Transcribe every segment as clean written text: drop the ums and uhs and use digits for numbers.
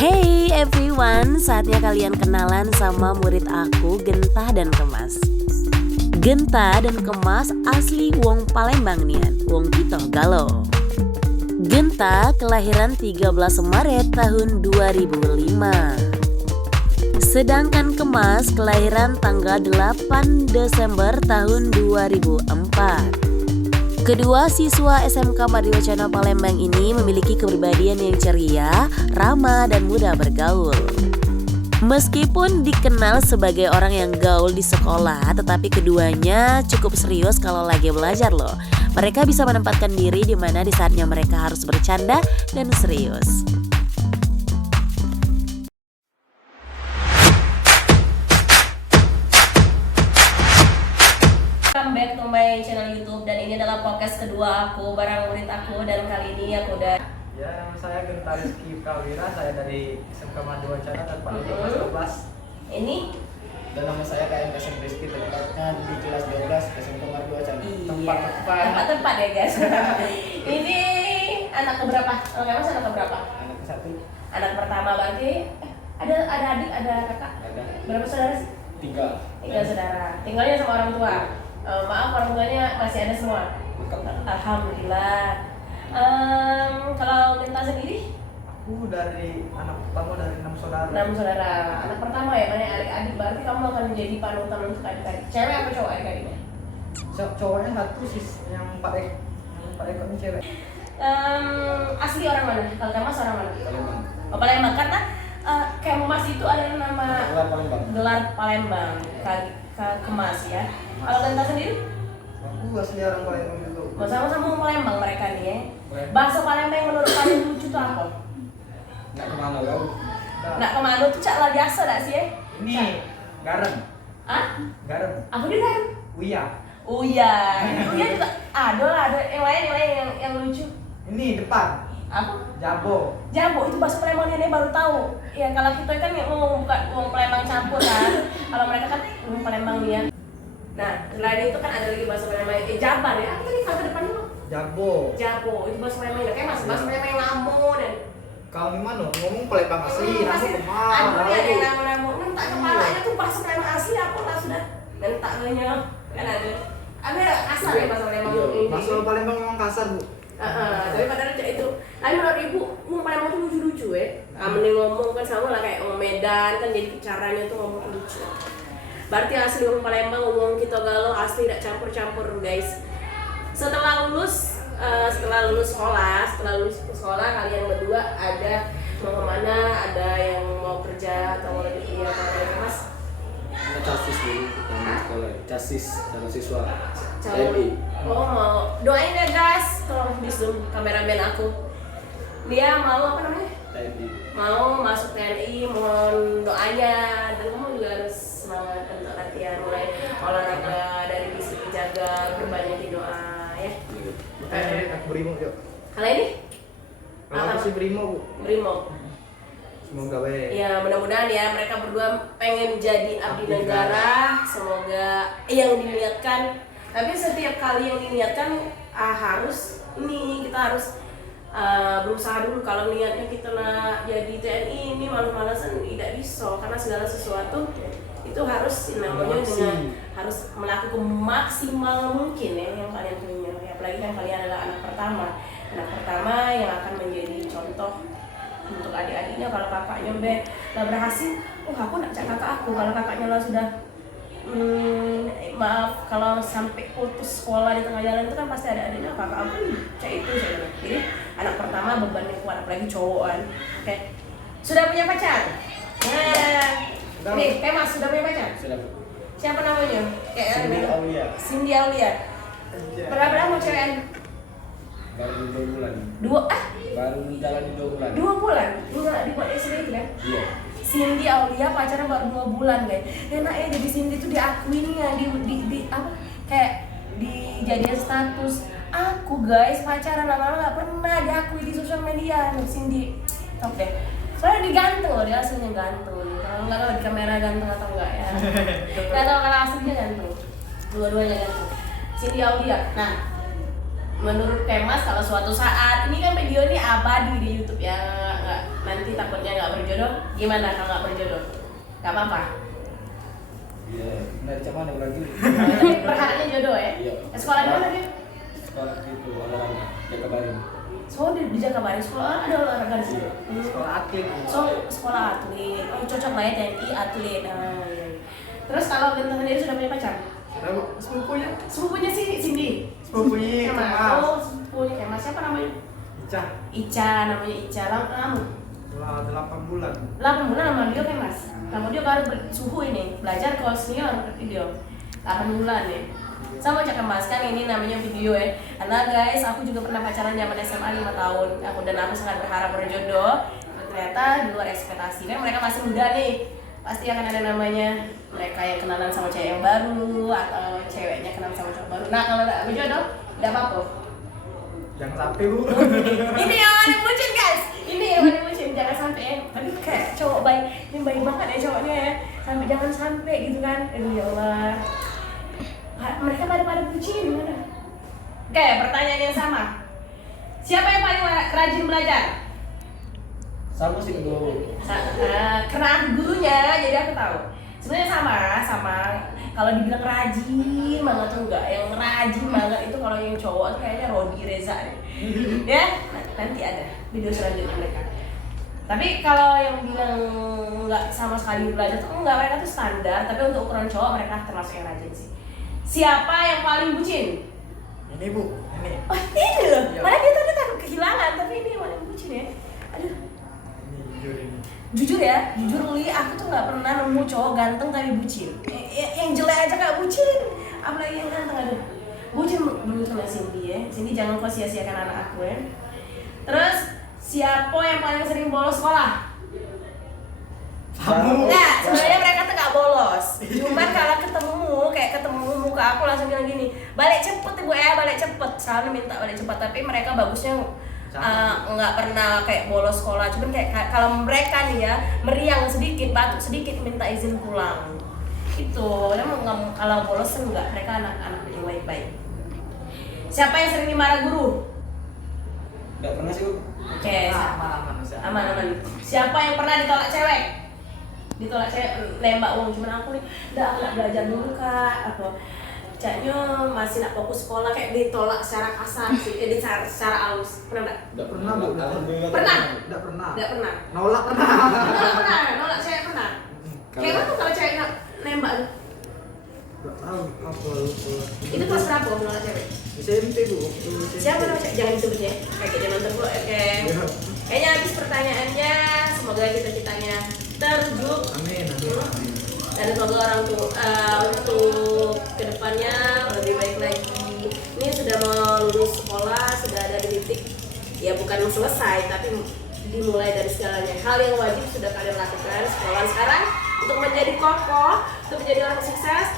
Hey everyone, saatnya kalian kenalan sama murid aku, Genta dan Kemas. Genta dan Kemas asli wong Palembang nian, wong kita Galo. Genta kelahiran 13 Maret tahun 2005. Sedangkan Kemas kelahiran tanggal 8 Desember tahun 2004. Kedua siswa SMK Madiwacana Palembang ini memiliki kepribadian yang ceria, ramah, dan mudah bergaul. Meskipun dikenal sebagai orang yang gaul di sekolah, tetapi keduanya cukup serius kalau lagi belajar loh. Mereka bisa menempatkan diri di mana di saatnya mereka harus bercanda dan serius. Welcome back to my channel YouTube, dan ini adalah podcast kedua aku bareng murid aku, dan kali ini aku udah saya Genta Rizky Prawira, saya dari SMK Madiwacana dan Pak kelas 12. Ini Dan nama saya KM Rizky, tempatnya di kelas 12 SMK Madiwacana. tempat ya guys. Ini anak keberapa? Oke, Mas, anak keberapa? Anak ke-1. Anak pertama berarti ada adik, ada kakak. Ada Berapa saudara sih? 3. 3 saudara. Tinggalnya sama orang tua. Maaf, orang tuanya masih ada semua. Alhamdulillah. Kalau Genta sendiri? Aku dari anak pertama dari 6 saudara. 6 saudara. Anak pertama ya, banyak adik-adik. Berarti kamu akan menjadi panutan untuk adik-adik. Cewek apa cowok adik-adiknya? Cowoknya 1 sih, yang 4 ekor ini cewek. Asli orang mana? Kalau Kemas orang mana? Palembang. Oh, Palembang. Karena Kemas itu adalah nama Palembang. gelar Palembang. Kemas ya. Kalau Genta sendiri? Aku asli orang Palembang juga. Sama-sama Palembang mereka nih ya. Bahasa Palembang yang menurut kalian lucu tuh apa? Nggak kemana kau? Nak kemana tuh cak lah biasa dak sih ya? Ini garam. Hah? Garam. Apa dia kan? Uya. Uya juga ada yang lain yang lucu. Ini depan. Apa? Jabo. Jabo itu bahasa Palembang ini baru tahu. Ya kalau kita kan yang bukan Palembang campur kan. Kalau mereka kan Palembang dia. Nah, selain itu kan ada lagi bahasa Palembang Jabar ya. Apa tadi kalau ke depan dulu? Jabo. Jabo itu bahasa Palembang ya. Kayak bahasa Palembang yang lamun dan Kau gimana? Ngomong Palembang asli, namu kemana? aduh ya ada yang lamun-lamun. Nentak kepalanya tuh bahasa Palembang asli apa lah sudah. Nentaknya kan ada kasar ya bahasa Palembang ini. Bahasa Palembang memang kasar, Bu. Tapi padahal itu. Tapi menurut ibu, Palembang tuh lucu-lucu ya. Mending ngomong kan sama lah kayak ngomong Medan kan, jadi caranya tuh ngomong lucu. Berarti asli orang Palembang, ngomong kita Galo asli, tidak campur-campur guys. Setelah lulus sekolah kalian berdua ada mau kemana? Ada yang mau kerja atau mau lanjut kuliah atau apa, Mas? Casis dulu pertama sekolah, casis calon siswa Calon. TNI. Oh, mau doain ya guys, tolong di zoom kameramen aku. Dia mau apa namanya? TNI. Mau masuk TNI, mohon doanya, dan kamu juga harus semangat untuk latihan, mulai olahraga dari fisik dijaga, berbanyak doa ya. Aku Brimo, yuk. Kalau ini? Kalau aku sih Brimo, Bu. Brimo. Semoga baik. Ya mudah-mudahan ya mereka berdua pengen jadi abdi negara, semoga yang diniatkan. Tapi setiap kali yang diniatkan harus kita harus berusaha dulu. Kalau niatnya kita nak jadi TNI ini malas-malasan tidak bisa, karena segala sesuatu itu harus namanya dengan harus melakukan maksimal mungkin ya yang kalian punya. Apalagi kan kalian adalah anak pertama yang akan menjadi contoh untuk adik-adiknya. Kalau kakaknya lah berhasil, aku nak cak kakak aku. Kalau kakaknya lah sudah maaf kalau sampai putus sekolah di tengah jalan itu kan pasti ada adiknya, kakak aku cak itu saya bilang. Jadi anak pertama bebannya kuat, apalagi cowok kan. Oke. Sudah punya pacar? Nah, nih Kemas sudah punya pacar? Sudah. Siapa namanya? Cindy Aulia. Cindy Aulia. Berapa lama cewek? Baru 2 bulan. Baru jalan 2 bulan. 2 bulan? Dibuat SD itu kan? Iya. Cindy Aulia pacaran baru 2 bulan guys. Enak ya jadi Cindy itu diakuin ya di apa kayak dijadiin status. Aku guys pacaran lama-lama nggak pernah diakui di sosial media. Cindy top deh. Soalnya digantung loh, dia aslinya gantung. Kalau nggak tahu di kamera gantung atau enggak ya. Nggak tahu kalau aslinya gantung. Dua-duanya gantung. Cindy Aulia. Nah, menurut Kemas kalau suatu saat ini kan video ini abadi di YouTube ya, nggak nanti takutnya nggak berjodoh, gimana kalau nggak berjodoh? Nggak apa-apa. Iya, dari cak mana lagi? Tapi berharapnya jodoh ya? Iya. Sekolah di mana dia? Sekolah gitu, olahraga, jaga baring. So di Jakabaring sekolah ada olahraga di sini. Sekolah atlet. So sekolah atlet, oh cocok lah ya TNI atlet. Nah, iya. Terus kalau Genta sendiri sudah punya pacar? Sudah bu, sepupunya. Sepupunya sih Cindy. Sepupunya Kemas. Kemas. Oh sepupunya Kemas. Siapa namanya? Ica. Ica, namanya Ica. Kamu? Setelah 8 bulan. 8 bulan sama dia Kemas. Sama dia baru suhu ini belajar ke senior video. 8 bulan ya. Sama cak Kemas kan ini namanya video ya. Karena guys, aku juga pernah pacaran zaman SMA 5 tahun. Aku sangat berharap berjodoh. Ternyata di luar ekspektasi kan mereka masih muda nih. Pasti akan ada namanya mereka yang kenalan sama cewek yang baru atau ceweknya kenalan sama cowok baru. Nah kalau nggak berjodoh, nggak apa-apa. Jangan sampai bu. Ini yang paling bucin guys. Ini yang paling bucin, jangan sampai ya. Tapi kayak cowok baik, ini baik banget ya cowoknya ya. Sampai jangan sampai gitu kan. Aduh ya Allah. Mereka pada bucin gimana? Oke, pertanyaan yang sama. Siapa yang paling rajin belajar? Sama sih kedua. Karena aku gurunya, jadi aku tahu. Sebenarnya sama. Kalau dibilang rajin banget tuh enggak. Yang rajin banget itu kalau yang cowok tuh kayaknya Rodi Reza deh. Ya, nanti ada video selanjutnya mereka. Tapi kalau yang bilang nggak sama sekali belajar tuh enggak, mereka tuh standar. Tapi untuk ukuran cowok mereka termasuk yang rajin sih. Siapa yang paling bucin? Ini bu, ini. Oh ini loh, Iya. malah dia tadi takut kehilangan, tapi ini yang paling bucin ya. Aduh. Ini jujur ini. Jujur ya, jujur Li, aku tuh nggak pernah nemu cowok ganteng tapi bucin. Yang jelek aja nggak bucin, apalagi yang ganteng. Aduh, bucin dulu sama Cindy ya. Cindy jangan kau sia-siakan anak aku ya. Terus siapa yang paling sering bolos sekolah? Kamu. Nah, sebenarnya mereka tuh nggak bolos. Cuman kalau ketemu muka aku langsung bilang gini, balik cepet ibu ya, balik cepet. Selalu minta balik cepet, tapi mereka bagusnya nggak pernah kayak bolos sekolah. Cuman kayak kalau mereka nih ya meriang sedikit, batuk sedikit, minta izin pulang. Itu, emang kalau bolos enggak, mereka anak-anak yang baik-baik. Siapa yang sering dimarahi guru? Nggak pernah sih bu. Oke, Aman. aman. Siapa yang pernah ditolak cewek? Ditolak cewek, nembak uang, cuman aku nih aku nggak belajar dulu kak, apa caknya masih nak fokus sekolah, kayak ditolak secara kasar sih, secara halus. Pernah nggak? Nggak pernah bu. Alhamdulillah. Pernah? Tidak pernah. Nggak pernah. Nolak pernah. Nolak cewek pernah. Kayak mana kalau cewek nembak? Nggak tahu apa lupa. Itu kelas berapa nolak cewek? SMP bu. Siapa nama cewek? Jangan disebut ya. Kayak zaman terbuka. Oke. Kayaknya habis pertanyaannya. Semoga cita-citanya terwujud. Amin. Dan semoga orang tua untuk kedepannya lebih baik lagi. Ini sudah mau lulus sekolah, sudah ada di titik ya bukan selesai tapi dimulai dari segalanya. Hal yang wajib sudah kalian lakukan sekolah sekarang untuk menjadi kokoh, untuk menjadi orang sukses.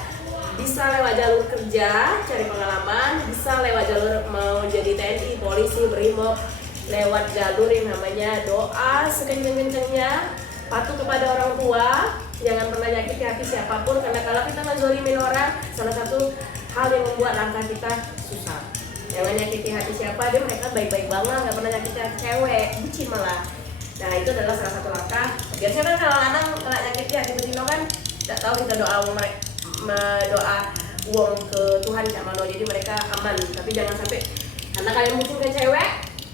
Bisa lewat jalur kerja, cari pengalaman, bisa lewat jalur mau jadi TNI, polisi, BRIMOB, lewat jalur yang namanya doa sekenceng-kencengnya, patuh kepada orang tua, jangan pernah nyakiti hati siapapun, karena kalau kita ngezolimin orang, salah satu hal yang membuat langkah kita susah. Jangan nyakiti hati siapa, dia mereka baik-baik banget, nggak pernah nyakiti hati cewek, bucin malah. Nah itu adalah salah satu langkah. Biasanya kan kalau anak nggak nyakiti hati betina kan, nggak tahu kita doa uang ke Tuhan Cak Mano, jadi mereka aman. Tapi jangan sampai karena kalian bucinkan cewek,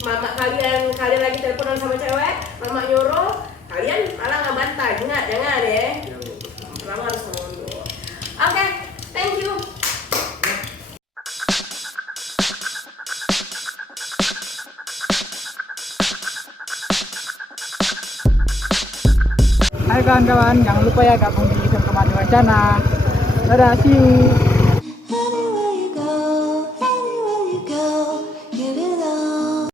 mama kalian lagi teleponan sama cewek, mama nyuruh, kalian malah nggak bantah. Jangan ya. Pertama harus ngomong dulu. Oke, thank you. Hai kawan-kawan, jangan lupa ya gabung di Kemajuan Wacana. Dadah, see you.